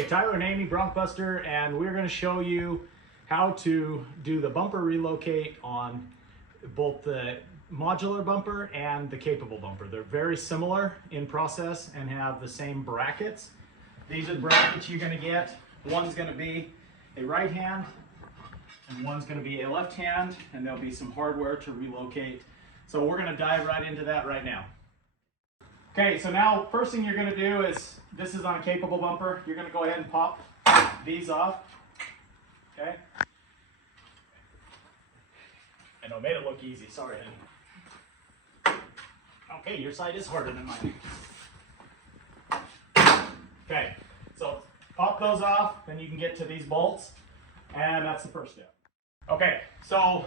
Okay, Tyler and Amy, BroncBuster, and we're going to show you how to do the bumper relocate on both the modular bumper and the capable bumper. They're very similar in process and have the same brackets. These are the brackets you're going to get. One's going to be a right hand and one's going to be a left hand, and there'll be some hardware to relocate. So we're going to dive right into that right now. Okay, so now first thing you're going to do is, this is on a capable bumper, you're going to go ahead and pop these off. Okay. I know, made it look easy, sorry. Okay, your side is harder than mine. Okay, so pop those off, then you can get to these bolts, and that's the first step. Okay, so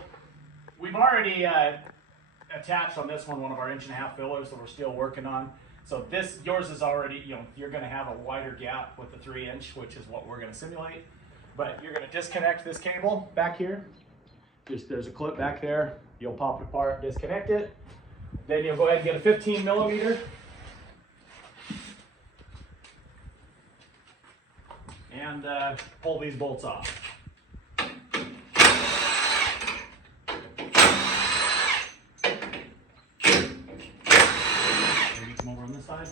we've already attached on this one of our 1.5 inch fillers that we're still working on. So this, yours is already, you're going to have a wider gap with the 3 inch, which is what we're going to simulate. But you're going to disconnect this cable back here. There's a clip back there. You'll pop it apart, disconnect it. Then you'll go ahead and get a 15 millimeter. And pull these bolts off. Come over on this side.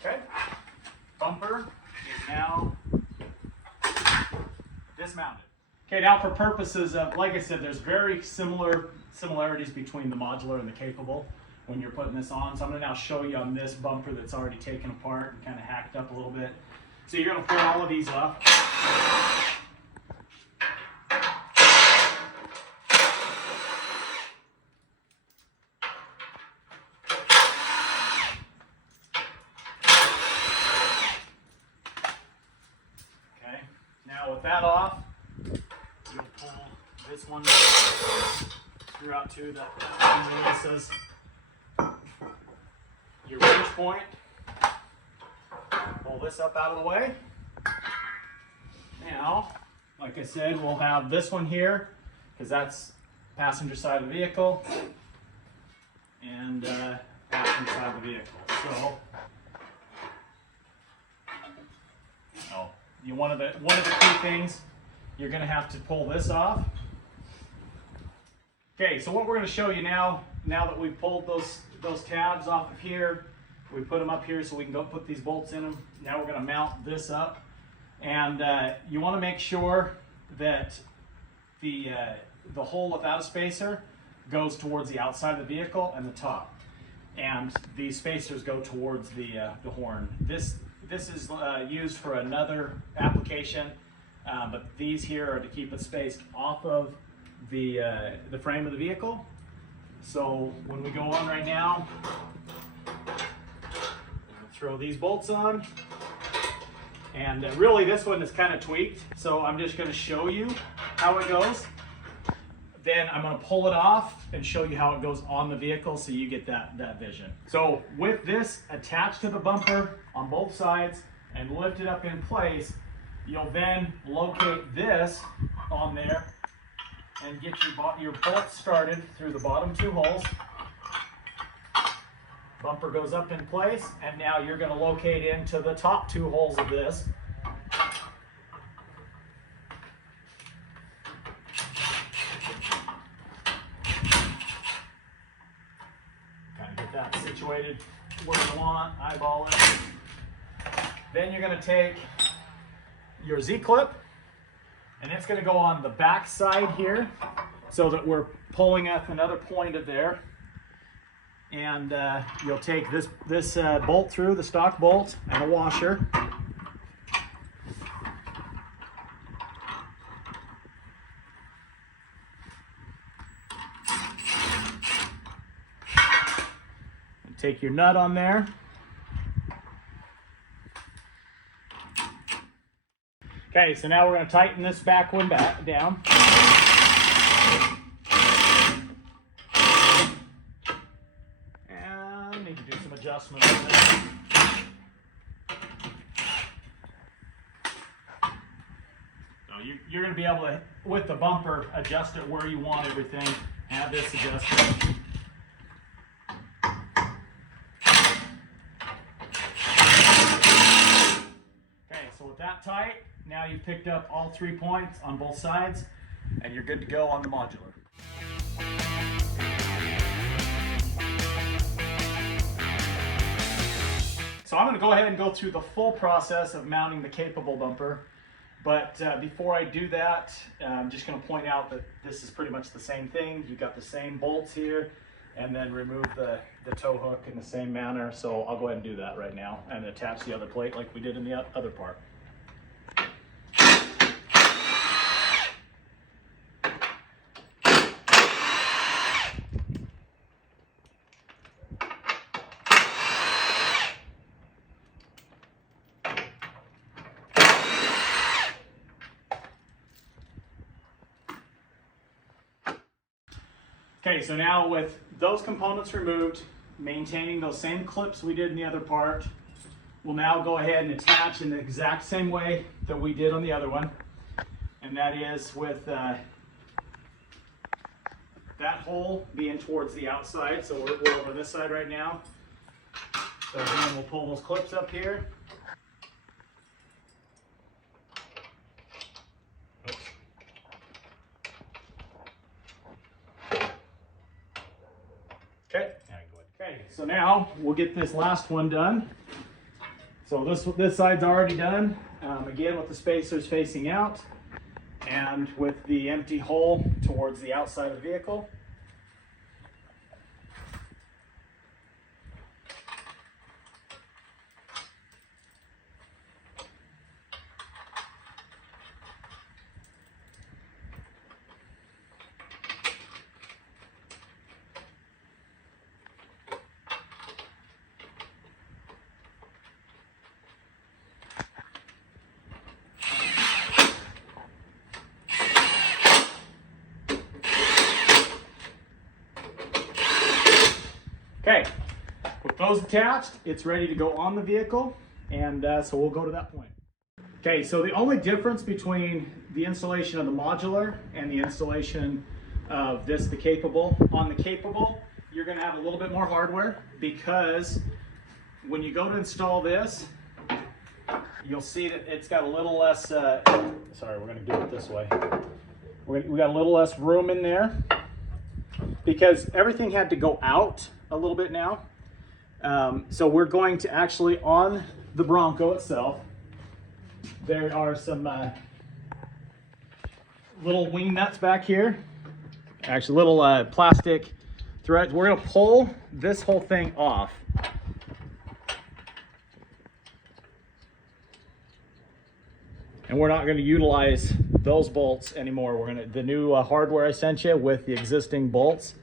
Okay, bumper is now dismounted. Okay, now for purposes of, like I said, there's very similarities between the modular and the capable when you're putting this on. So I'm going to now show you on this bumper that's already taken apart and kind of hacked up a little bit. So you're going to pull all of these off. Okay, now with that off, you'll pull this one screw out too, that releases your wrench point. Pull this up out of the way. Now, like I said, we'll have this one here because that's passenger side of the vehicle and passenger side of the vehicle. So, one of the key things, you're going to have to pull this off. Okay, so what we're going to show you now that we've pulled those tabs off of here, we put them up here so we can go put these bolts in them. Now we're going to mount this up, and you want to make sure that the hole without a spacer goes towards the outside of the vehicle and the top, and these spacers go towards the horn. This is used for another application, but these here are to keep it spaced off of the frame of the vehicle. So when we go on right now, throw these bolts on, and really this one is kind of tweaked, so I'm just going to show you how it goes. Then I'm going to pull it off and show you how it goes on the vehicle so you get that vision. So with this attached to the bumper on both sides and lifted up in place, you'll then locate this on there and get your bolts started through the bottom 2 holes. Bumper goes up in place, and now you're going to locate into the top 2 holes of this. Kind of get that situated where you want, eyeball it. Then you're going to take your Z-clip, and it's going to go on the back side here so that we're pulling at another point of there. And you'll take this bolt through, the stock bolt, and a washer. And take your nut on there. Okay, so now we're going to tighten this back one down. And need to do some adjustments. you're going to be able to, with the bumper, adjust it where you want everything. Have this adjusted. Okay, so with that tight, now you've picked up all 3 points on both sides, and you're good to go on the modular. So I'm going to go ahead and go through the full process of mounting the capable bumper. But before I do that, I'm just going to point out that this is pretty much the same thing. You've got the same bolts here, and then remove the tow hook in the same manner. So I'll go ahead and do that right now and attach the other plate like we did in the other part. Okay, so now with those components removed, maintaining those same clips we did in the other part, we'll now go ahead and attach in the exact same way that we did on the other one. And that is with that hole being towards the outside. So we're over this side right now. So again, we'll pull those clips up here. Okay, so now we'll get this last one done. So this side's already done. Again, with the spacers facing out and with the empty hole towards the outside of the vehicle. Okay, with those attached, it's ready to go on the vehicle, and so we'll go to that point. Okay, so the only difference between the installation of the modular and the installation of the capable, on the capable, you're going to have a little bit more hardware, because when you go to install this, you'll see that it's got a little less, sorry, we're going to do it this way. We got a little less room in there, because everything had to go out a little bit now. So we're going to actually, on the Bronco itself, there are some little wing nuts back here, actually little plastic threads. We're going to pull this whole thing off. And we're not going to utilize those bolts anymore. We're going to, the new hardware I sent you with the existing bolts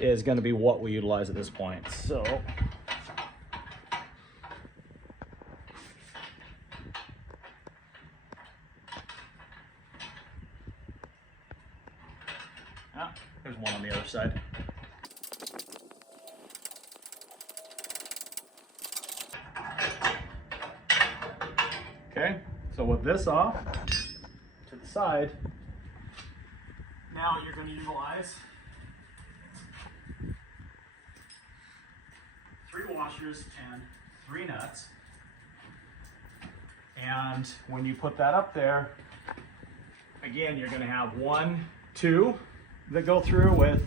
is going to be what we utilize at this point. So there's one on the other side. Okay, so with this off to the side, now you're going to utilize 3 washers and 3 nuts. And when you put that up there, again, you're going to have 1, 2 that go through with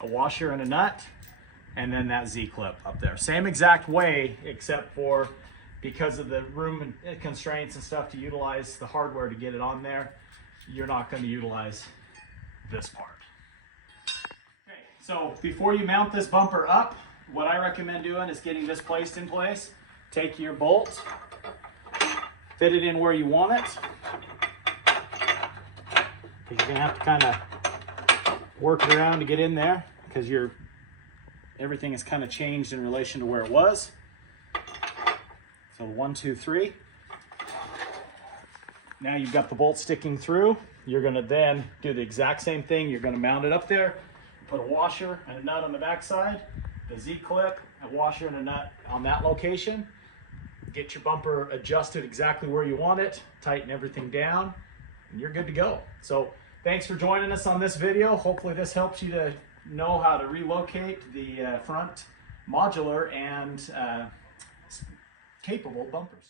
a washer and a nut, and then that Z-clip up there. Same exact way, except for because of the room and constraints and stuff to utilize the hardware to get it on there, you're not going to utilize this part. Okay, so before you mount this bumper up, what I recommend doing is getting this placed in place. Take your bolt, fit it in where you want it. You're going to have to kind of work it around to get in there, because everything is kind of changed in relation to where it was. So 1, 2, 3. Now you've got the bolt sticking through. You're going to then do the exact same thing. You're going to mount it up there, put a washer and a nut on the back side, the Z-clip, a washer and a nut on that location. Get your bumper adjusted exactly where you want it, tighten everything down, and you're good to go. So thanks for joining us on this video. Hopefully this helps you to know how to relocate the front modular and capable bumpers.